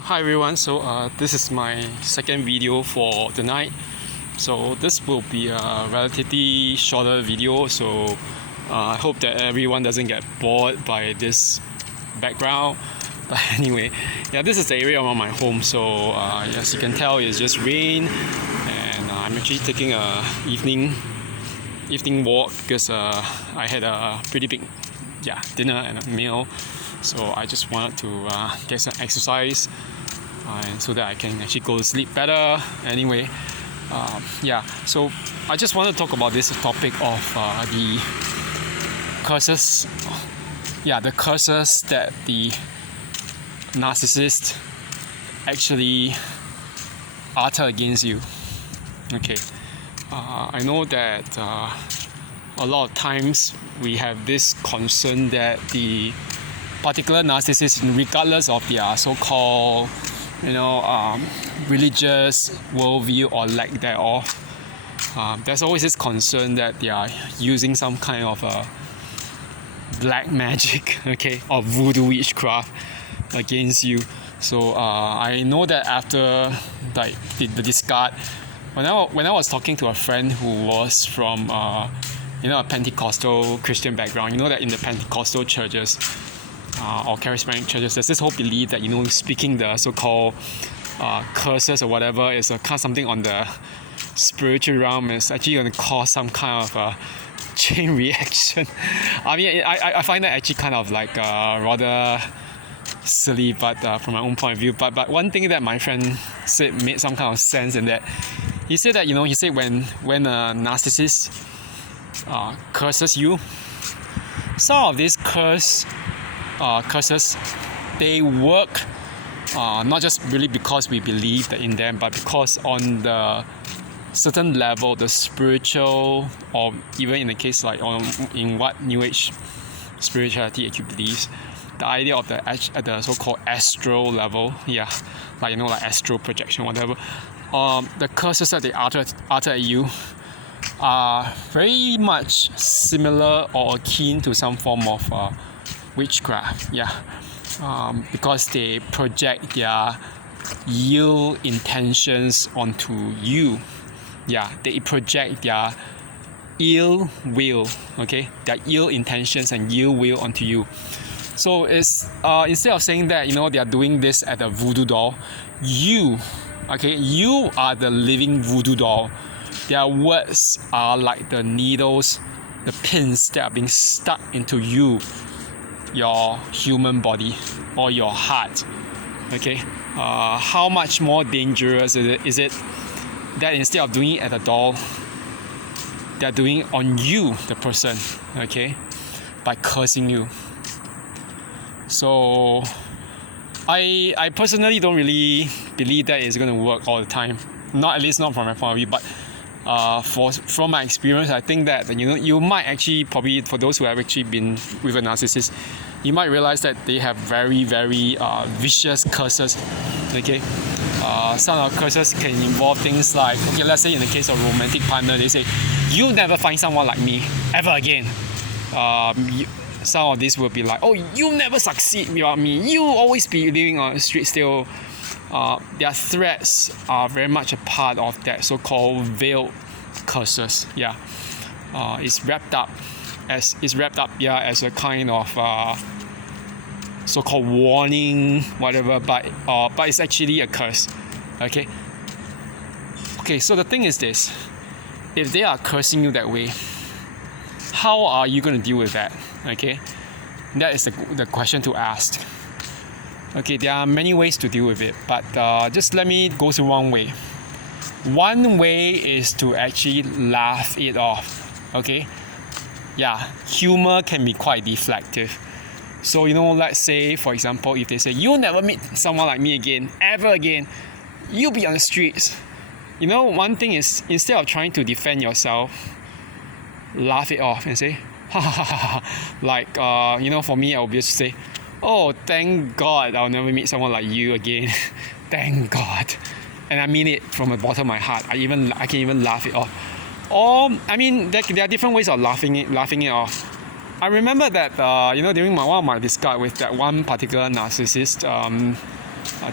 Hi everyone, this is my second video for tonight. So this will be a relatively shorter video, so I hope that everyone doesn't get bored by this background. But anyway, yeah, this is the area around my home, so as you can tell, it's just rain, and I'm actually taking a evening walk because I had a pretty big dinner and a meal. So I just wanted to get some exercise and so that I can actually go to sleep better. Anyway, so I just want to talk about this topic of the curses. The curses that the narcissist actually utter against you. Okay, I know that a lot of times we have this concern that the particular narcissist, regardless of their so-called, religious worldview or lack thereof, there's always this concern that they are using some kind of black magic, or voodoo witchcraft against you. So I know that after the discard, when I was talking to a friend who was from a Pentecostal Christian background, that in the Pentecostal churches or charismatic churches, there's this whole belief that speaking the so-called curses or whatever is kind of something on the spiritual realm is actually going to cause some kind of a chain reaction. I mean, I find that actually kind of like rather silly, but from my own point of view. But one thing that my friend said made some kind of sense in that. He said that when a narcissist curses you, some of these curses they work not just really because we believe that in them, but because on the certain level, the spiritual, or even in the case in what New Age spirituality actually believes, the idea of the so-called astral level, like astral projection, whatever. The curses that they utter at you are very much similar or akin to some form of witchcraft, because they project their ill intentions onto you. They project their ill will, their ill intentions and ill will onto you. So it's instead of saying that they are doing this at a voodoo doll, you are the living voodoo doll. Their words are like the needles, the pins that are being stuck into your human body or your heart. How much more dangerous is it that instead of doing it at a doll, they're doing it on you, the person, by cursing you. So I personally don't really believe that it's going to work all the time. At least not from my point of view, but from my experience, I think that you might actually, probably for those who have actually been with a narcissist, you might realize that they have very, very vicious curses. Some of the curses can involve things like, let's say in the case of romantic partner, they say, "You'll never find someone like me ever again." Some of these will be like, "Oh, you'll never succeed without me. You'll always be living on the street still." Their threats are very much a part of that so-called veiled curses. It's wrapped up as a kind of so-called warning, whatever. But it's actually a curse. So the thing is this: if they are cursing you that way, how are you going to deal with that? That is the question to ask. There are many ways to deal with it, but just let me go through one way. One way is to actually laugh it off. Humor can be quite deflective. So let's say, for example, if they say, "You'll never meet someone like me again, ever again. You'll be on the streets." One thing is, instead of trying to defend yourself, laugh it off and say, "Ha ha ha ha." Like for me, I would just say, "Oh, thank God I'll never meet someone like you again." Thank God. And I mean it from the bottom of my heart. I can even laugh it off. Or, there are different ways of laughing it off. I remember that, during one of my discussions with that one particular narcissist,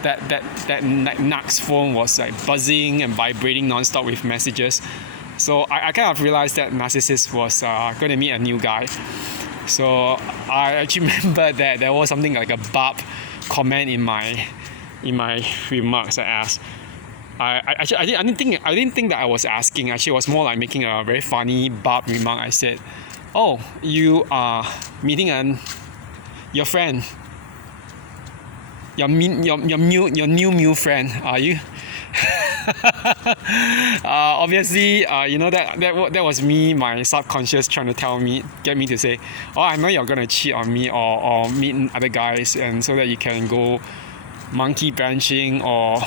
that Narc's phone was like buzzing and vibrating nonstop with messages. So I kind of realized that Narcissist was going to meet a new guy. So I actually remember that there was something like a barb comment in my remarks I asked. I didn't think that I was asking. Actually, it was more like making a very funny barb remark. I said, "Oh, you are meeting your friend, your new friend, are you?" Obviously, that was me, my subconscious trying to get me to say, "Oh, I know you're gonna cheat on me or meet other guys, and so that you can go monkey branching or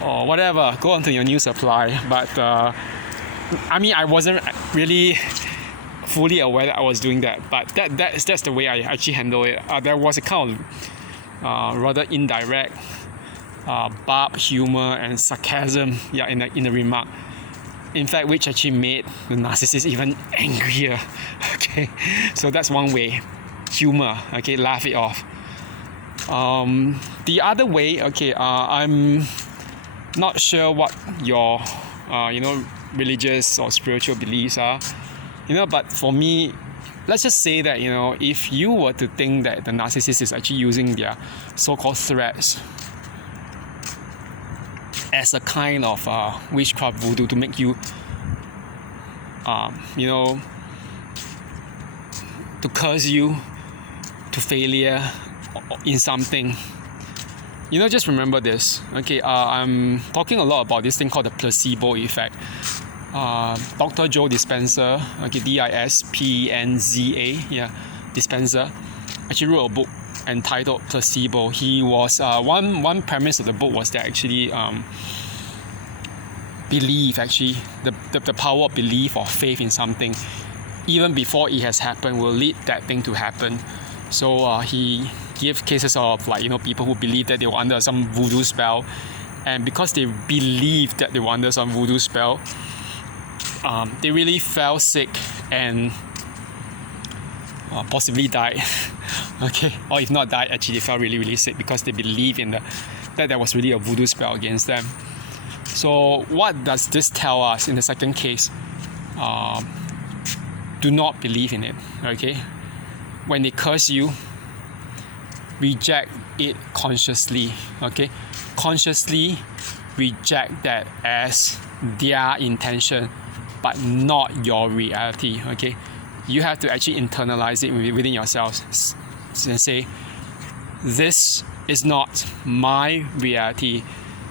whatever, go onto your new supply." But I wasn't really fully aware that I was doing that. But that's the way I actually handle it. There was a kind of rather indirect barb humor and sarcasm, in the remark. In fact, which actually made the narcissist even angrier. Okay, so that's one way, humor. Okay, laugh it off. The other way, I'm not sure what your religious or spiritual beliefs are, but for me, let's just say that if you were to think that the narcissist is actually using their so-called threats as a kind of witchcraft voodoo to make you to curse you to failure in something, just remember this. I'm talking a lot about this thing called the placebo effect. Dr. Joe Dispenza, Dispenza, Dispenza, actually wrote a book entitled Placebo. He was one premise of the book was that actually belief, actually the power of belief or faith in something, even before it has happened, will lead that thing to happen. So he gave cases of people who believe that they were under some voodoo spell, and because they believed that they were under some voodoo spell, they really fell sick and possibly died. Or if not died, actually they fell really, really sick because they believed in that there was really a voodoo spell against them. So what does this tell us in the second case? Do not believe in it. When they curse you, reject it consciously. Consciously reject that as their intention, but not your reality. You have to actually internalize it within yourselves and say, this is not my reality.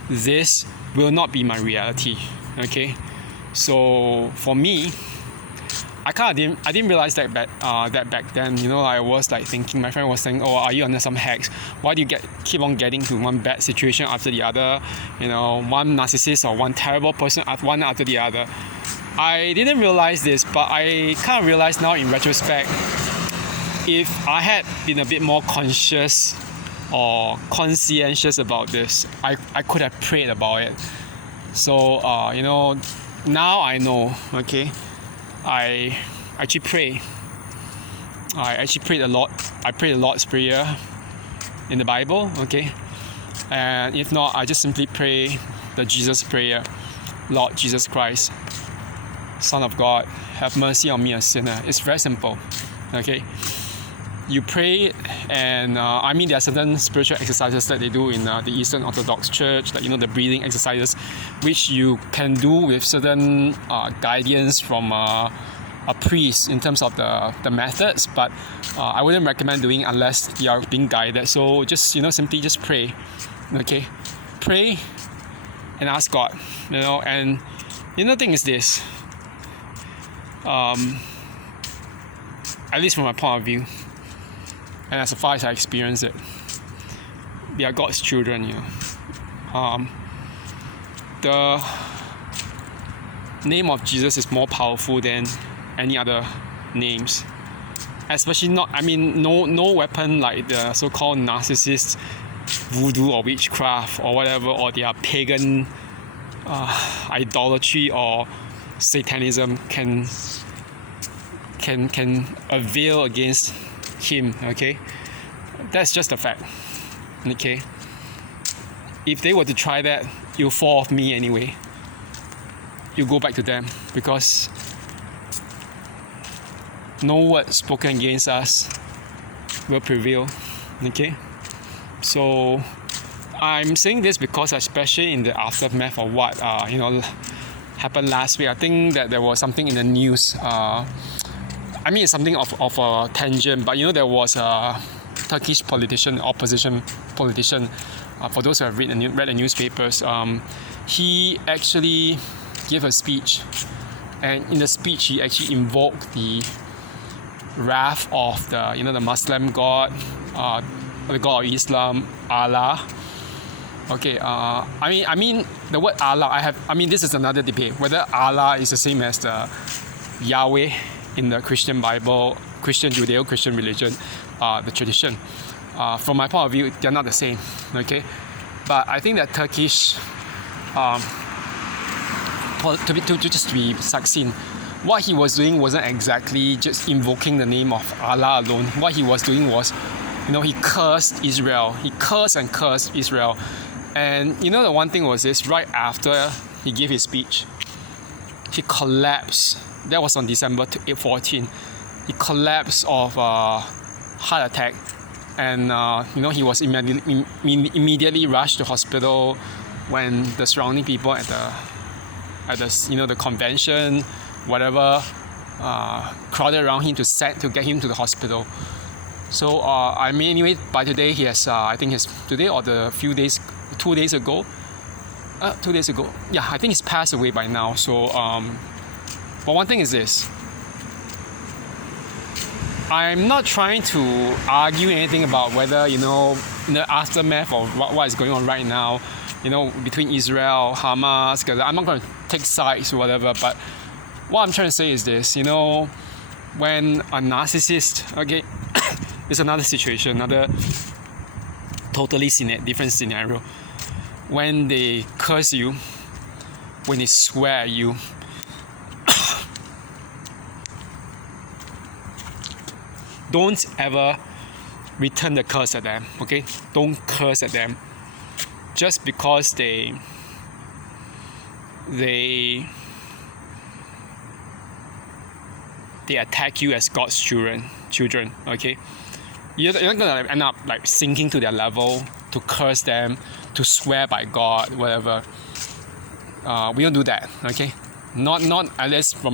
This will not be my reality. So for me, I didn't realize that back then. I was like thinking, my friend was saying, "Oh, are you under some hacks? Why do you keep on getting to one bad situation after the other? One narcissist or one terrible person one after the other." I didn't realize this, but I kind of realize now in retrospect, if I had been a bit more conscious or conscientious about this, I could have prayed about it. So now I know. I actually pray. I actually prayed a lot. I prayed the Lord's Prayer in the Bible. And if not, I just simply pray the Jesus Prayer. Lord Jesus Christ, Son of God, have mercy on me, a sinner. It's very simple. You pray, and there are certain spiritual exercises that they do in the Eastern Orthodox Church, like the breathing exercises, which you can do with certain guidance from a priest in terms of the methods. But I wouldn't recommend doing unless you are being guided. So just simply just pray. Pray and ask God. And the thing is this. At least from my point of view, and as far as I experience it, they are God's children. The name of Jesus is more powerful than any other names. Especially no weapon like the so-called narcissist voodoo or witchcraft or whatever, or their pagan idolatry or satanism can avail against him. That's just a fact. Okay. If they were to try that, you'll fall off me anyway. You go back to them, because no word spoken against us will prevail. Okay. So I'm saying this because, especially in the aftermath of what happened last week, I think that there was something in the news. I mean, it's something of a tangent, but there was a Turkish politician, opposition politician. For those who have read the newspapers, he actually gave a speech, and in the speech he actually invoked the wrath of the Muslim god, the god of Islam, Allah. Okay, I mean the word Allah. This is another debate whether Allah is the same as the Yahweh in the Christian Bible, Christian Judeo-Christian religion, the tradition. From my point of view, they're not the same. Okay, but I think that Turkish, to be succinct, what he was doing wasn't exactly just invoking the name of Allah alone. What he was doing was, he cursed Israel. He cursed and cursed Israel. And the one thing was this: right after he gave his speech, he collapsed. That was on December 14. He collapsed of a heart attack, and he was immediately rushed to hospital when the surrounding people at the convention, whatever, crowded around him to get him to the hospital. So anyway, by today he has today or the 2 days ago. 2 days ago. Yeah, I think he's passed away by now. So but one thing is this: I'm not trying to argue anything about whether in the aftermath of what is going on right now, between Israel, Hamas, because I'm not going to take sides or whatever. But what I'm trying to say is this: when a narcissist, okay, it's another situation, another totally different scenario. When they curse you, when they swear at you, don't ever return the curse at them. Okay, don't curse at them just because they attack you as God's children. Okay, you're not gonna end up like sinking to their level to curse them, to swear by God, whatever. We don't do that. Okay, not at least from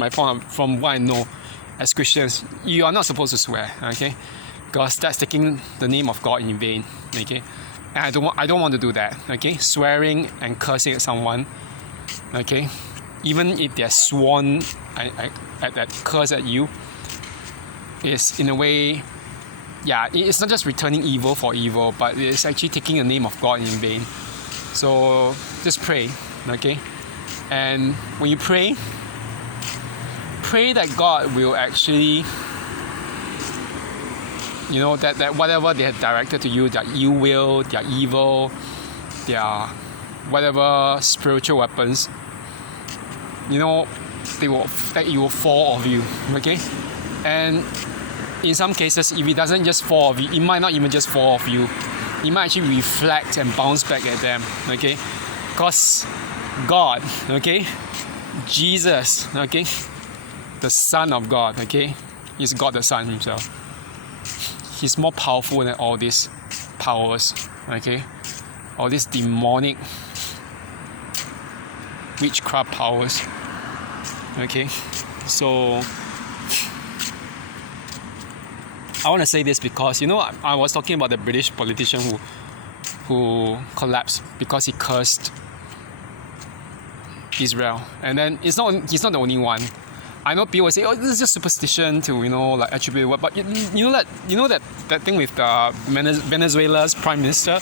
what I know. As Christians, you are not supposed to swear, okay? Because that's taking the name of God in vain, okay? And I don't want to do that, okay? Swearing and cursing at someone, okay? Even if they're sworn at that curse at you, is in a way, yeah, it's not just returning evil for evil, but it's actually taking the name of God in vain. So just pray, okay? And when you pray that God will actually, that whatever they have directed to you, their ill will, their evil, their whatever spiritual weapons, it will fall off you, okay? And in some cases, if it doesn't just fall off you, it might not even just fall off you. It might actually reflect and bounce back at them, okay? Because God, okay? Jesus, okay? The Son of God, okay? He's God the Son himself. He's more powerful than all these powers, okay? All these demonic witchcraft powers, okay? So I want to say this because I was talking about the British politician who collapsed because he cursed Israel, and then he's not the only one. I know people say, "Oh, this is just superstition to attribute what," but that thing with Venezuela's prime minister.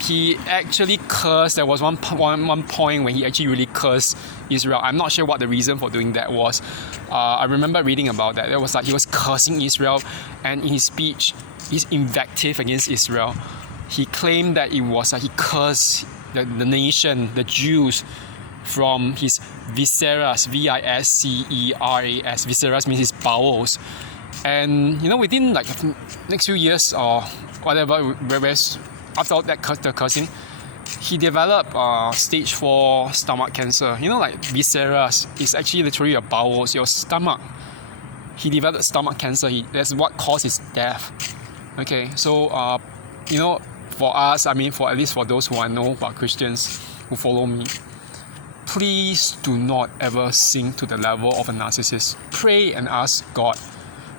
He actually cursed. There was one point when he actually really cursed Israel. I'm not sure what the reason for doing that was. I remember reading about that. It was like he was cursing Israel, and in his speech, his invective against Israel, he claimed that it was he cursed the nation, the Jews, from his visceras, visceras. Visceras means his bowels. And within like next few years or whatever, whereas after all that the cursing, he developed stage 4 stomach cancer. Like viscera is actually literally your bowels, your stomach. He developed stomach cancer. That's what caused his death. Okay, so for us, for at least for those who I know who are Christians who follow me, please do not ever sink to the level of a narcissist. Pray and ask God,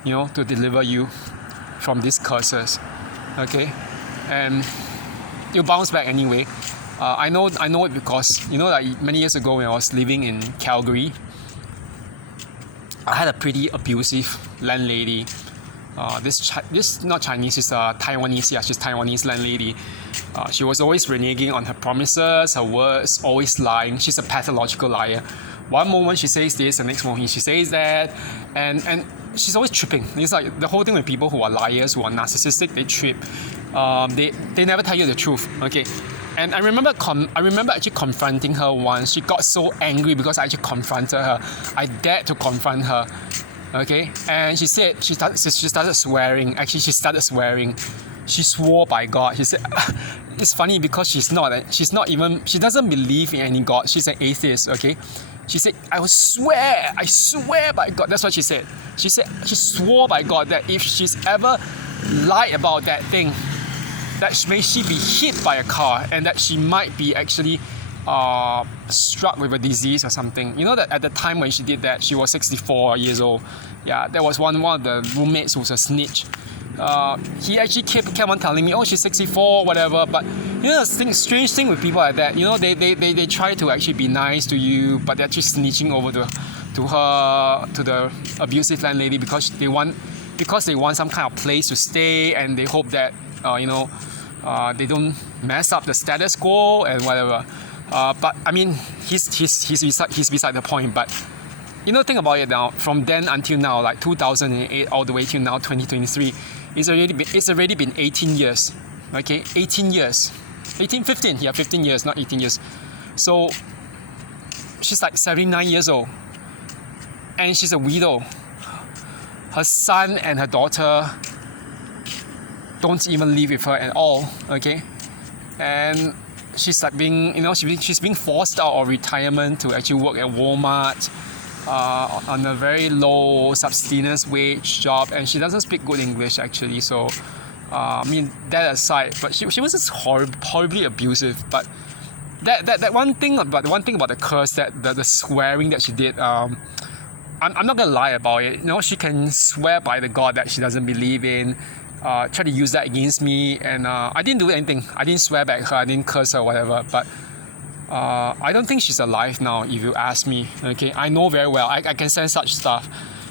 to deliver you from these curses. Okay, and you'll bounce back anyway. I know it because like many years ago when I was living in Calgary, I had a pretty abusive landlady. This not Chinese, she's Taiwanese. Yeah, she's Taiwanese landlady. She was always reneging on her promises, her words, always lying. She's a pathological liar. One moment she says this, the next moment she says that, and she's always tripping. It's like the whole thing with people who are liars, who are narcissistic, they trip. They never tell you the truth. Okay, and I remember actually confronting her once. She got so angry because I actually confronted her. I dared to confront her. Okay, and she said she started swearing. Actually, she started swearing. She swore by God. She said, it's funny because she doesn't believe in any God. She's an atheist. Okay, she said, I swear by God. That's what she said. She swore by God that if she's ever lied about that thing, that may she be hit by a car and that she might be actually struck with a disease or something. That at the time when she did that, she was 64 years old. Yeah, there was one of the roommates who was a snitch. He actually kept on telling me, oh, she's 64, whatever. But the strange thing with people like that, they try to actually be nice to you, but they're actually snitching over to the abusive landlady because they want some kind of place to stay, and they hope that they don't mess up the status quo and whatever. But he's beside the point. But think about it now. From then until now, like 2008 all the way till now 2023, it's already been 18 years. Okay, 18 years, 15 years, not 18 years. So she's like 79 years old, and she's a widow. Her son and her daughter don't even live with her at all. Okay, and she's like she's being forced out of retirement to actually work at Walmart on a very low subsistence wage job, and she doesn't speak good English actually. So that aside, but she was just horribly abusive. But that one thing about the curse, that the swearing that she did, I'm not gonna lie about it. She can swear by the God that she doesn't believe in. Try to use that against me, and I didn't do anything. I didn't swear back her, I didn't curse her, whatever. But I don't think she's alive now, if you ask me. Okay, I know very well. I can sense such stuff,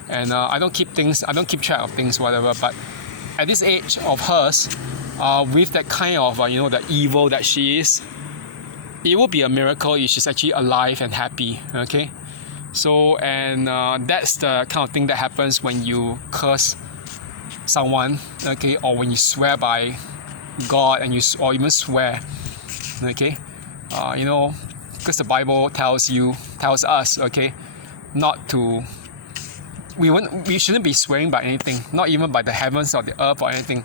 and I don't keep track of things, whatever. But at this age of hers, with that kind of the evil that she is, it would be a miracle if she's actually alive and happy. Okay, so and that's the kind of thing that happens when you curse someone, okay, or when you swear by God or even swear, okay, because the Bible tells us, okay, not to. We shouldn't be swearing by anything, not even by the heavens or the earth or anything.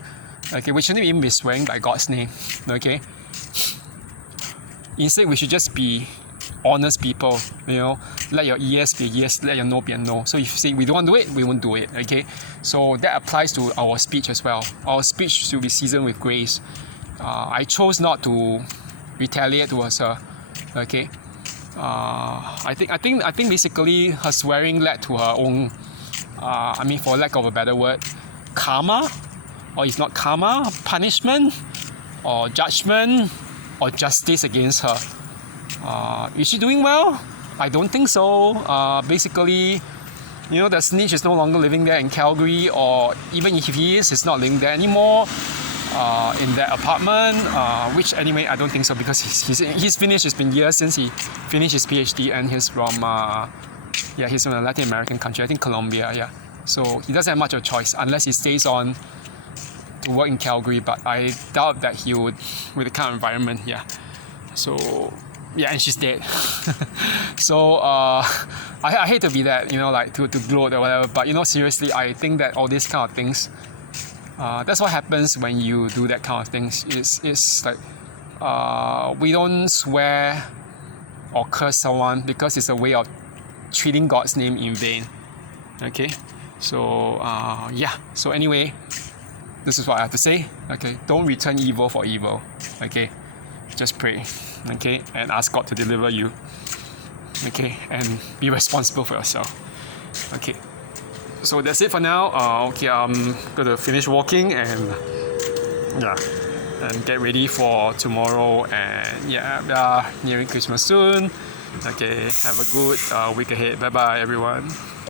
Okay, we shouldn't even be swearing by God's name. Okay, instead we should just be honest people. Let your yes be yes, let your no be a no. So if you say we don't want to do it, we won't do it. Okay, so that applies to our speech as well. Our speech should be seasoned with grace. I chose not to retaliate towards her. Okay, I think basically her swearing led to her own, for lack of a better word, karma, or if not karma, punishment, or judgment, or justice against her. Is she doing well? I don't think so. Basically, the snitch is no longer living there in Calgary, or even if he is, he's not living there anymore in that apartment. Which anyway, I don't think so, because he's finished. It's been years since he finished his PhD, and he's from a Latin American country, I think Colombia. Yeah, so he doesn't have much of a choice unless he stays on to work in Calgary. But I doubt that he would with the kind of environment. Yeah, so. Yeah, and she's dead. So I hate to be that, you know, like to gloat or whatever, but you know, seriously, I think that all these kind of things, that's what happens when you do that kind of things. It's like we don't swear or curse someone because it's a way of treating God's name in vain. Okay, so yeah. So anyway, this is what I have to say. Okay, don't return evil for evil. Okay, just pray. Okay, and ask God to deliver you. Okay, and be responsible for yourself. Okay, so that's it for now. Okay, I'm gonna finish walking and yeah, and get ready for tomorrow. And yeah, we are nearing Christmas soon. Okay, have a good week ahead. Bye bye, everyone.